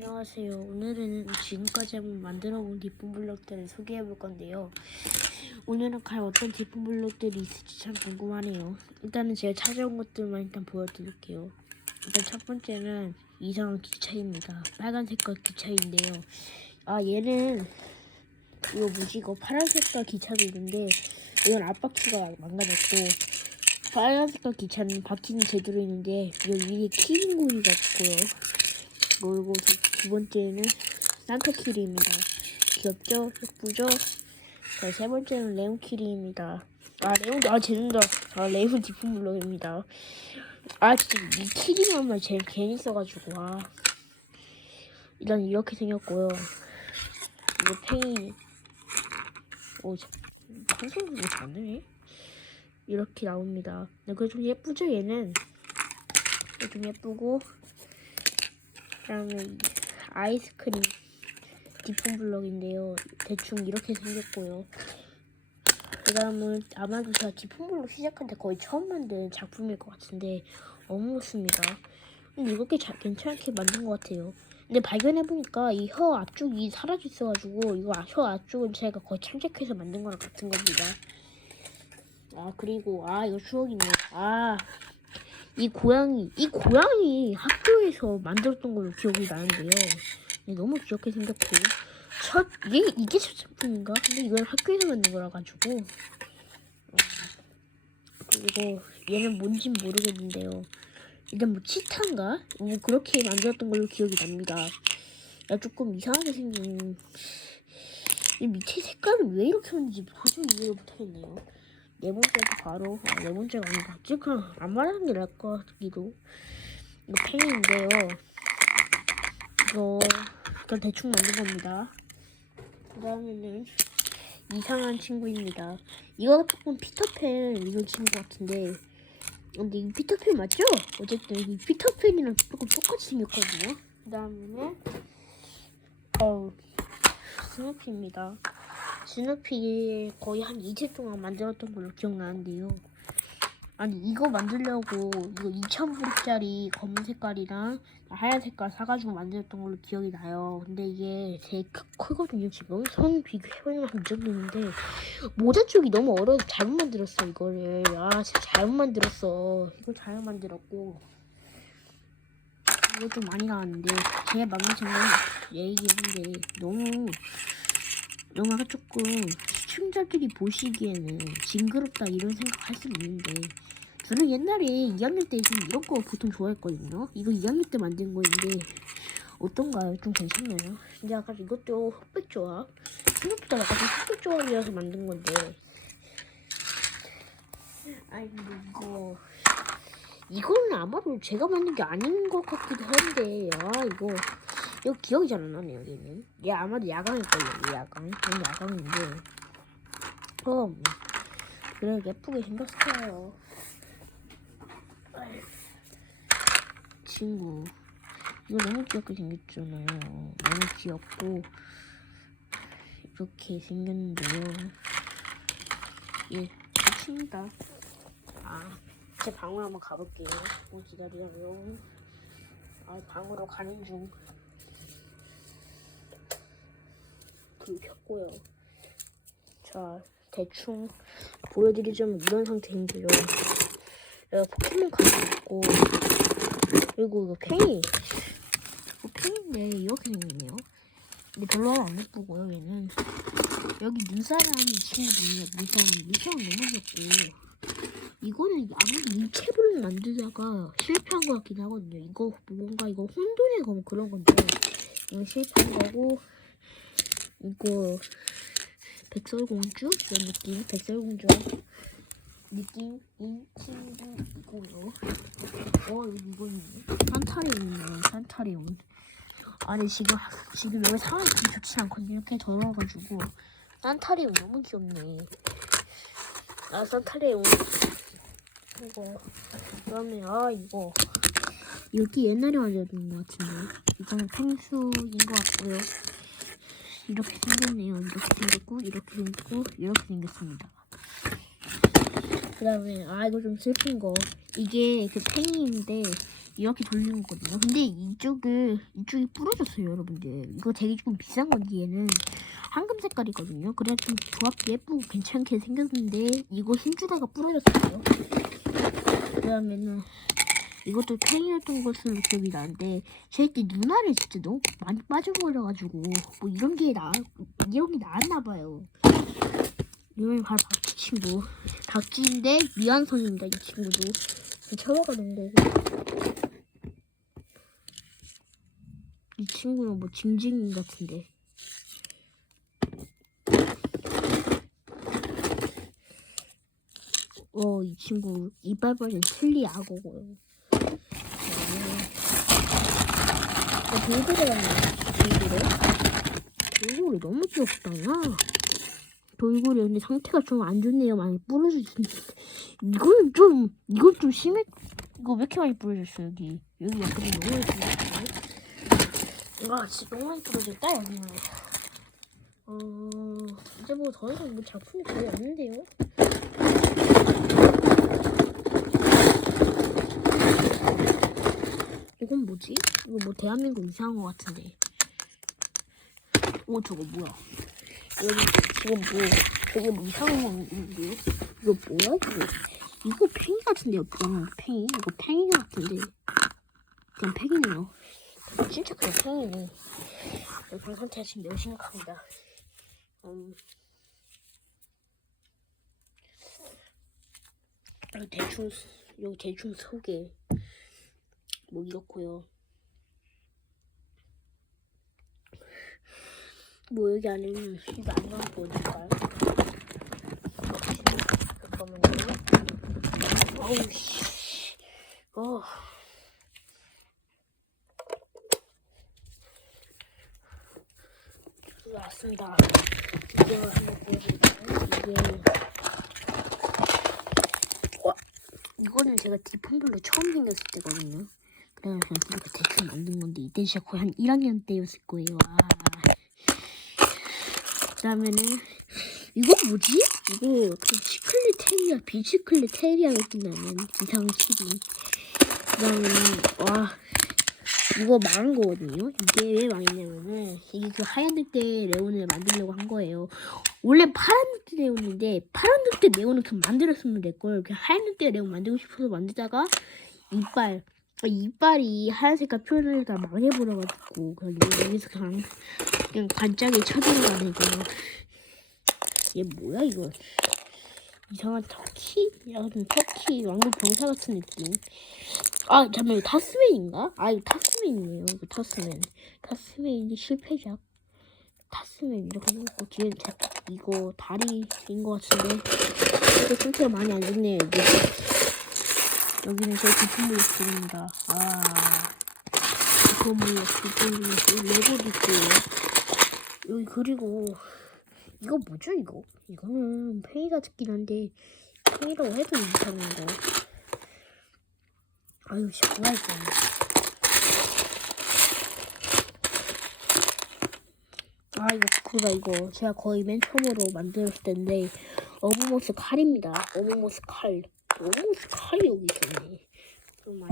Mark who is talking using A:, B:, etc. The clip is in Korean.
A: 안녕하세요. 오늘은 지금까지 한번 만들어본 디품 블록들을 소개해 볼 건데요. 오늘은 과연 어떤 디품 블록들이 있을지 참 궁금하네요. 일단은 제가 찾아온 것들만 일단 보여드릴게요. 일단 첫 번째는 이상한 기차입니다. 빨간 색깔 기차인데요. 아 얘는 이거 뭐지 이거 파란 색깔 기차도 있는데 이건 앞바퀴가 망가졌고 빨간 색깔 기차는 바퀴는 제대로 있는데 여기 위에 키링고리가 있고요. 그리고 두- 두 번째는 산타키리입니다. 귀엽죠? 예쁘죠? 자, 세 번째는 레몬키리입니다. 아, 레몬, 아, 죄송합니다. 아, 레몬 디품 블록입니다. 아, 진짜 이 키리만만 제일 괜히 써가지고, 아. 일단 이렇게 생겼고요. 이거 팽이, 오, 저, 방송이 왜안 되네? 이렇게 나옵니다. 근데 그게 좀 예쁘죠, 얘는? 좀 예쁘고, 그다음에 이 아이스크림 디품 블럭인데요. 대충 이렇게 생겼고요. 그 다음은 아마도 제가 디품 블럭 시작한 때 거의 처음 만든 작품일 것 같은데 어묵습니다. 근데 이렇게 자, 괜찮게 만든 것 같아요. 근데 발견해 보니까 이 혀 앞쪽이 사라져 있어가지고 이거 아- 혀 앞쪽은 제가 거의 참작해서 만든 거랑 같은 겁니다. 아 그리고 아 이거 추억이네. 아 이 고양이, 이 고양이 학교에서 만들었던 걸로 기억이 나는데요. 네, 너무 귀엽게 생겼고. 첫, 이게, 이게 첫 작품인가? 근데 이건 학교에서 만든 거라 가지고. 어, 그리고 얘는 뭔진 모르겠는데요. 일단 뭐 치타인가? 뭐 그렇게 만들었던 걸로 기억이 납니다. 야, 조금 이상하게 생긴. 이 밑에 색깔은 왜 이렇게 하는지 도저히 이해를 못하겠네요. 네 번째도 바로 아, 네 번째가 아니다. 지금 안 말하는 게 나을 것 같기도. 이거 펜인데요. 이거 그냥 대충 만든 겁니다. 그 다음에는 이상한 친구입니다. 이거 조금 피터팬 이런 친구 같은데 근데 이 피터팬 맞죠? 어쨌든 이 피터팬이랑 조금 똑같이 생겼거든요. 그 다음에는 어 스누피입니다. 스누피 거의 한 이틀 동안 만들었던 걸로 기억나는데요. 아니 이거 만들려고 이거 2,000불짜리 검은 색깔이랑 하얀 색깔 사가지고 만들었던 걸로 기억이 나요. 근데 이게 되게 크, 크거든요 지금. 손 비교해보면 이 정도인데 모자 쪽이 너무 어려서 잘못 만들었어 이거를. 아 진짜 잘못 만들었어. 이걸 잘못 만들었고 이거 좀 많이 나왔는데 제 맘에 드는 얘기긴 한데 너무 영화가 조금 시청자들이 보시기에는 징그럽다 이런 생각할 수 있는데 저는 옛날에 2학년 때 좀 이런 거 보통 좋아했거든요. 이거 2학년 때 만든 거인데 어떤가요? 좀 괜찮나요? 근데 아까 이것도 흑백 조합 생각보다 약간 좀 흑백 조합이라서 만든 건데 근데 이거 이거는 아마도 제가 만든 게 아닌 것 같기도 한데 아 이거 이거 기억이 잘 안 나네요 얘는. 얘 아마도 야광일 걸요 얘 야광. 얘는 야광인데. 어 그래 예쁘게 생겼어요. 친구. 이거 너무 귀엽게 생겼잖아요. 너무 귀엽고 이렇게 생겼는데요. 예 좋습니다. 아 제 방으로 한번 가볼게요. 조금 기다리라고요? 아 방으로 가는 중 불 켰고요. 자, 대충 보여드리자면 이런 상태인데요. 내가 포켓몬 카드 있고, 그리고 이거 팽이. 이거 팽인데 이렇게 생겼네요. 근데 별로 안 예쁘고요, 얘는. 여기 눈사람이 친구들이에요. 눈사람. 눈사람 너무 귀엽고. 이거는 아무리 일체불을 만들다가 실패한 것 같긴 하거든요. 이거 뭔가 이거 혼돈의 검 그런 건데. 이거 실패한 거고, 이거 백설공주? 이런 느낌? 백설공주? 느낌인 친구 이거요? 어 이거 이거는 산타리온이네. 산타리온 아니 지금 지금 여기 상황이 좀 좋지 않거든요. 이렇게 더러워가지고. 산타리온 너무 귀엽네. 아 산타리온 이거. 그다음에 아 이거. 여기 옛날에 만들었던 것 같은데. 이거는 펭수인 것 같고요 이렇게 생겼네요. 이렇게 생겼고, 이렇게 생겼고, 이렇게 생겼습니다. 그 다음에, 아, 이거 좀 슬픈 거. 이게 그 팽이인데, 이렇게 돌리는 거거든요. 근데 이쪽을 이쪽이 부러졌어요, 여러분들. 이거 되게 좀 비싼 얘는 황금 색깔이거든요. 그래야 좀 조합도 예쁘고 괜찮게 생겼는데 이거 힘주다가 부러졌어요. 그다음에는 이것도 팽이였던 것으로 기억이 나는데 제게 누나를 진짜 너무 많이 빠져버려가지고 뭐 이런 게 나, 이런 게 나왔나 봐요. 이름이 바로 박쥐 친구. 박쥐인데 미완성입니다. 이 친구도 쳐박았는데 이 친구는 뭐 징징인 같은데. 어, 이 친구 이빨 벌린 틀리 악어고요. 돌고래였네. 돌고래? 돌고래 너무 귀엽다냐? 돌고래 근데 상태가 좀 안 좋네요. 많이 부러졌어. 이건 좀, 이건 좀 심해. 이거 왜 이렇게 많이 부러졌어, 여기? 여기 약간 너무 많이 부러졌네. 와, 진짜 너무 많이 부러졌다, 여기는. 어, 이제 뭐 더 이상 뭐 작품이 거의 없는데요? 이건 뭐지? 이거 뭐 대한민국 이상한 것 같은데. 오 저거 뭐야? 여기 지금 뭐 되게 뭐 이상한 거 있는데요? 이거 뭐야 이거? 이거 팽이 같은데요? 그냥 팽이? 이거 팽이 같은데. 그냥 팽이네요. 진짜 그냥 팽이네. 방 상태가 지금 매우 심각합니다. 음. 대충 여기 대충 소개 뭐 이렇고요. 뭐 여기 안에는 이거 안만 보여줄까요? 잠깐만요. 어우 씨. 어. 왔습니다. 이게 한번 보여드릴까요? 이게 와, 이거는 제가 디펌블로 처음 생겼을 때거든요. 그래서 그냥 이렇게 대충 만든 건데 이때 진짜 거의 한 1학년 때였을 거예요. 아. 그다음에는 이거 뭐지? 이거 그 시클릿 테리아, 비시클릿 테리아 느낌 나는 이상 키링. 그다음에는 와 이거 망한 거거든요. 이게 왜 망했냐면은 이게 그 하얀 늑대 레온을 만들려고 한 거예요. 원래 파란 늑대 레온인데 파란 늑대 레온을 그냥 만들었으면 될 걸. 그냥 하얀 늑대 레온 만들고 싶어서 만들다가 이빨 아, 이빨이 하얀 색깔 표현을 다 망해버려가지고 그냥 여기서 그냥 그냥 반짝이 쳐들어가는 거. 얘 뭐야 이거? 이상한 터키? 약간 터키 왕국 병사 같은 느낌. 아 잠깐만 이거 타스맨인가? 아 이거 타스맨이에요. 이거 타스맨. 타스맨이 실패작. 타스맨 이렇게 생겼고 뒤에 자- 이거 다리인 것 같은데 이거 상태가 많이 안 좋네요. 이게. 여기는 제 디플레이스입니다. 아, 디플레이, 디플레이, 레고도 있고요. 여기 그리고 이거 뭐죠 이거? 이거는 페이 같긴 한데 페이라고 해도 이상한 거. 아유, 진짜 뭐야 이거. 아 이거 그다 이거 제가 거의 맨 처음으로 만들었을 텐데 어부모스 칼입니다. 어부모스 칼. 어부모스 칼이 여기 있었네. 그럼 안녕.